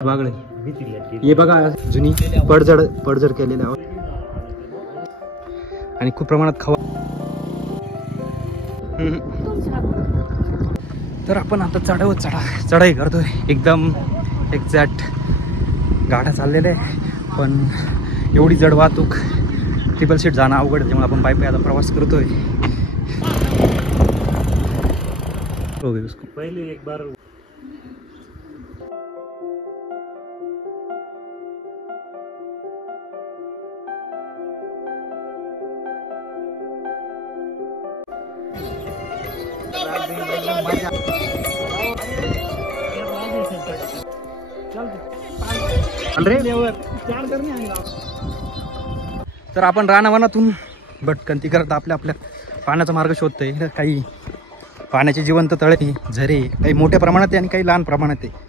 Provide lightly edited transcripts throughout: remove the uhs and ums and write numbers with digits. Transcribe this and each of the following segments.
बागळे हे बघा जुनी पडझड केलेले आहोत आणि खूप प्रमाणात खवा. तर आपण आता चढाई करतोय एकदम एक्झॅक्ट. गाड्या चाललेल्या आहे पण एवढी जड वाहतूक ट्रिपल सीट जाणं अवघड आहे, त्यामुळे आपण पायी आता प्रवास करतोय. पहिले एक बार तर आपण रानावनातून भटकंती करत आपल्या पाण्याचा मार्ग शोधतोय. काही पाण्याचे जिवंत तळे झरे काही मोठ्या प्रमाणात आहे आणि काही लहान प्रमाणात आहे.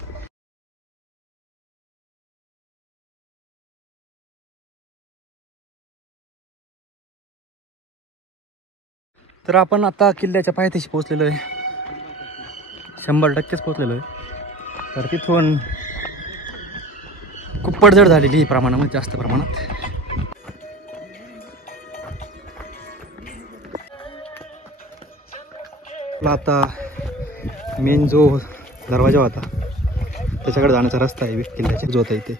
तर आपण आता किल्ल्याच्या पायथ्याशी पोहोचलेलो आहे, 100% पोहोचलेलो आहे. तर तिथून खूप पडझड झालेली आहे प्रमाणामध्ये, जास्त प्रमाणात. आता मेन जो दरवाजा होता त्याच्याकडे जाण्याचा रस्ता आहे विष्ट किल्ल्याच्या, जो होता इथे.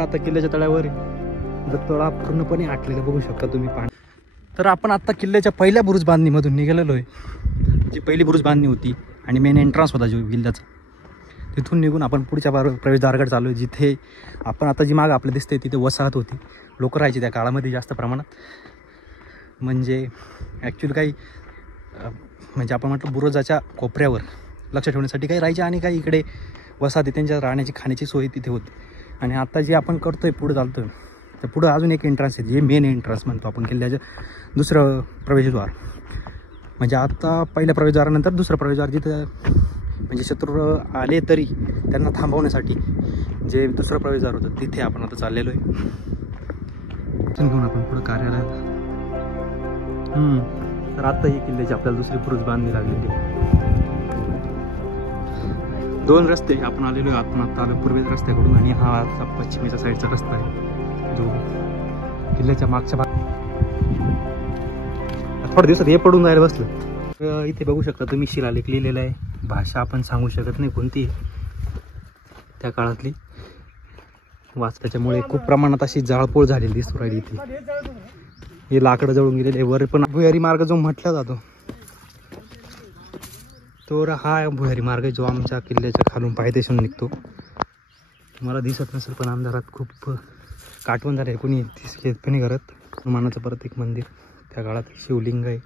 आता किल्ल्याच्या तळ्यावर तळा पूर्णपणे आटलेलं बघू शकता तुम्ही पाणी. तर आपण आता किल्ल्याच्या पहिल्या बुरुज बांधणीमधून निघालेलो आहे. जी पहिली बुरुज बांधणी होती आणि मेन एंट्रन्स होता जो किल्ल्याचा, तिथून निघून आपण पुढच्या प्रवेशद्वाराकडे चालू आहे. जिथे आपण आता जी माग आपल्याला दिसते तिथे वसाहत होती, लोक राहायची त्या काळामध्ये जास्त प्रमाणात. म्हणजे ॲक्च्युली काही म्हणजे आपण म्हटलं बुरुजाच्या कोपऱ्यावर लक्ष ठेवण्यासाठी काही राहायचे आणि काही इकडे वसाहती त्यांच्या राहण्याची खाण्याची सोय तिथे होती. आणि आता जे आपण करतोय पुढे चालतोय तर पुढं अजून एक एंट्रन्स आहे, जे मेन एंट्रन्स म्हणतो आपण किल्ल्याचं दुसरं प्रवेशद्वार. म्हणजे आता पहिल्या प्रवेशद्वारानंतर दुसरं प्रवेशद्वार, जिथं म्हणजे शत्रू आले तरी त्यांना थांबवण्यासाठी जे दुसरं प्रवेशद्वार होतं तिथे आपण आता चाललेलो आहे. घेऊन आपण पुढं कार्यालयात. तर आता ही किल्ल्याची आपल्याला दुसरी बुरुज बांधणी लागलेली आहे. 2 रस्ते आपण आलेलो आहे. आपण आता आलो पूर्वेच्या रस्त्याकडून आणि हा पश्चिमेच्या साईडचा रस्ता आहे जो किल्ल्याच्या मागच्या भाग. थोड्या दिवसात हे पडून जायला बसलं. इथे बघू शकता तुम्ही शिलालेख लिहिलेला आहे. भाषा आपण सांगू शकत नाही कोणती, त्या काळातली. वाचल्याच्यामुळे खूप प्रमाणात अशी जाळपोळ झालेली दिसू राहिली इथे. हे लाकडं जळून गेलेले. वर पण भुयारी मार्ग जो म्हटला जातो तर हा भुयारी मार्ग आहे जो आमच्या किल्ल्याच्या खालून पायथ्याशी निघतो. तुम्हाला दिसत नसेल पण अंधारात खूप काटवण झालं आहे. कोणी घेत पण नाही करत. हनुमानाचं परत एक मंदिर, त्या काळात शिवलिंग आहे.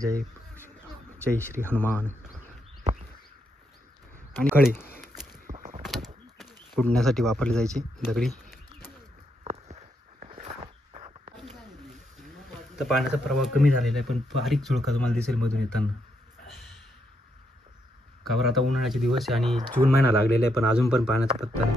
जय श्री हनुमान. आणि खळे पुडण्यासाठी वापरले जायचे दगडी. तर पाण्याचा प्रवाह कमी झालेला आहे पण बारीक झुळका तुम्हाला दिसेल मधून येताना. कावर आता उन्हाळ्याचे दिवस आहे आणि जून महिना लागलेला आहे पण अजून पण पाण्याचा पत्ता नाही.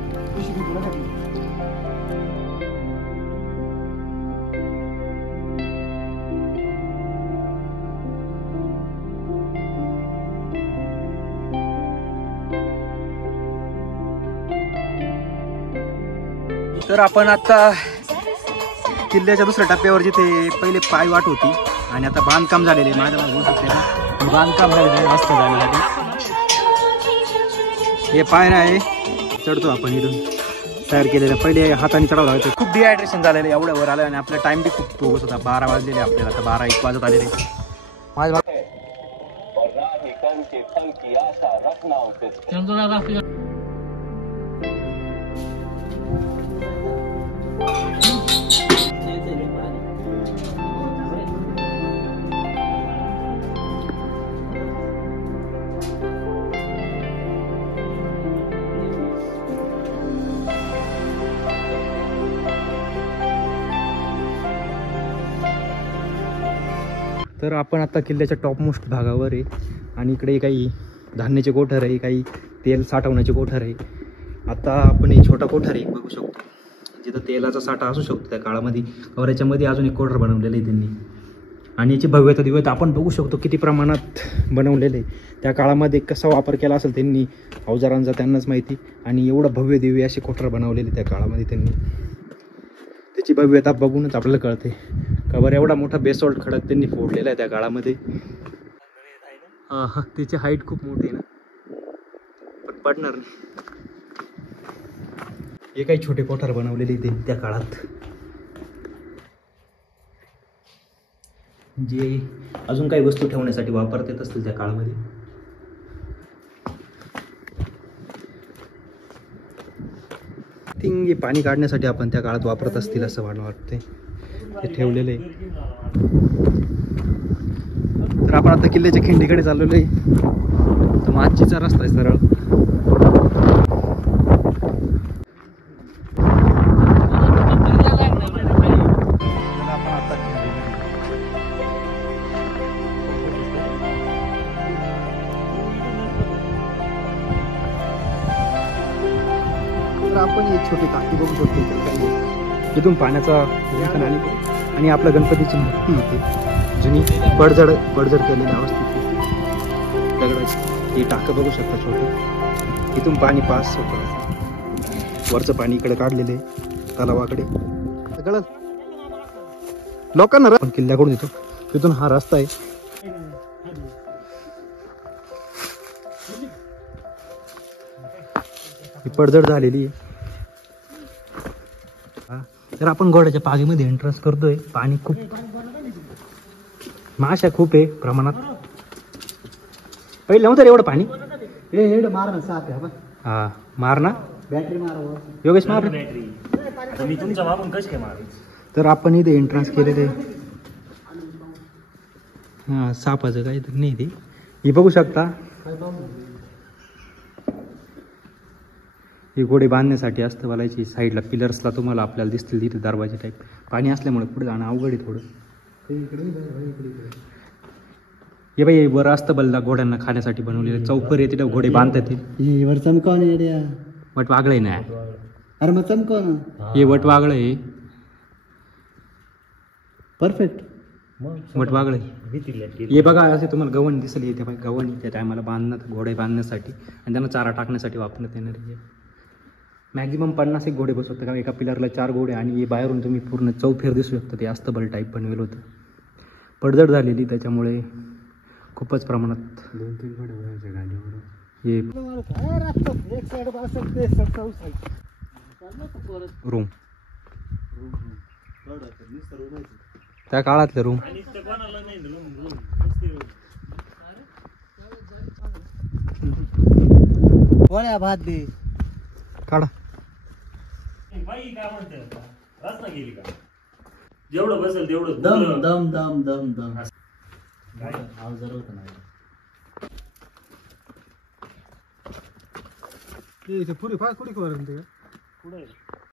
तर आपण आता किल्ल्याच्या दुसऱ्या टप्प्यावर, जिथे पहिले पायवाट होती आणि आता बांधकाम झालेले आहे. माझ्या बघू शकते बांधकाम झालेलं आहे रस्ता जाण्यासाठी. हे पायऱ्या आहे, चढतो आपण इथून तयार केलेलं. पहिले हाताने चढावं लागायचं. खूप डिहायड्रेशन झालेलं आहे एवढ्या वर आलं आणि आपला टाइम बी खूप फोकस होता. 12 वाजलेले आपल्याला, आता 12-1 वाजत आलेले. माझ्या तर आपण आता किल्ल्याच्या टॉप मोस्ट भागावर आहे आणि इकडे काही धान्याचे गोठर आहे, काही तेल साठवण्याचे कोठार आहे. आता आपण एक छोटा कोठार आहे बघू शकतो, जिथं तेलाचा साठा असू शकतो त्या काळामध्ये. और याच्यामध्ये अजून एक कोठार बनवलेलं आहे त्यांनी, आणि याची भव्यता दिव्यता आपण बघू शकतो किती प्रमाणात बनवलेलं आहे. त्या काळामध्ये कसा वापर केला असेल त्यांनी अवजारांचा त्यांनाच माहिती, आणि एवढं भव्य दिव्य असे कोठार बनवलेले त्या काळामध्ये त्यांनी. त्याची भव्यता बघूनच आपल्याला कळते का बरं एवढा मोठा बेसॉल्ट खडक त्यांनी फोडलेला आहे त्या काळामध्ये. हां हां, त्याची हाईट खूप मोठी आहे ना, पण पडणार नाही. हे काही छोटे कोठार बनवलेले ते त्या काळात, जे अजून काही वस्तू ठेवण्यासाठी वापरत येत असतील त्या काळामध्ये. थिंग पाणी काढण्यासाठी आपण त्या काळात वापरत असतील असं मला वाटतंय, ते ठेवलेलं आहे. तर आपण आता किल्ल्याच्या खिंडीकडे चाललेलो आहे. तर माचीचा रस्ता आहे सरळ. तर आपण एक छोटी टाकी बघू शकतो, तिथून पाण्याचा आणि आपल्या गणपतीची मूर्ती इथे जुनी पडझड केलेली अवस्थेत दगडाची ही टाकं बघू शकता छोटी. इथून पाणी पास होतं, वरचं पाणी इकडे काढलेले तलावाकडे सगळं लोकांना पण किल्ल्याकडून येतो. तिथून हा रस्ता आहे. ही पडझड झालेली आहे. तर आपण घोड्याच्या पागीमध्ये एंट्रन्स करतोय. पाणी खूप, माशा खूप आहे प्रमाणात. पहिले नव्हतं एवढं पाणी. हा मार ना बॅटरी मार, योगेश मार. तर आपण इथे एंट्रन्स केलेले. हा सापाचं काहीतरी नाही ते. हे बघू शकता, ही घोडे बांधण्यासाठी असतं बोलायची. साईडला पिलर्सला तुम्हाला आपल्याला दिसतील तिथे दरवाजे टाईप. पाणी असल्यामुळे पुढे जाणं अवघड आहे थोडं. हे बाई वर असतं बल्ला घोड्यांना खाण्यासाठी बनवलेलं चौफर आहे, तिथं घोडे बांधतात. वर चमकाव वट वागळ आहे ना, अरे मग चमकाव ना. हे वट वागळ आहे, परफेक्ट वट वागळ आहे. हे बघा असे तुम्हाला गव्हाण दिसेल. येते बाई गव्हाण त्या टायमाला बांधण्यात, घोडे बांधण्यासाठी आणि त्यांना चारा टाकण्यासाठी वापरण्यात येणार. मॅक्झिमम 50 एक घोडे बसवतात का एका पिलरला 4 घोडे. आणि हे बाहेरून तुम्ही पूर्ण चौफेर दिसू शकता. ते अस्तबल टाईप बनवेल होतं, पडझड झालेली त्याच्यामुळे खूपच प्रमाणात 2-3 घोडे वळायच्या गाडीवर. हे रूम, त्या काळातले रूम. गोळ्या भात दे काढा. जेवढं बसेल तेवढं दम दम दम दम दम. अवजार होत नाही. पुरी फार कुठे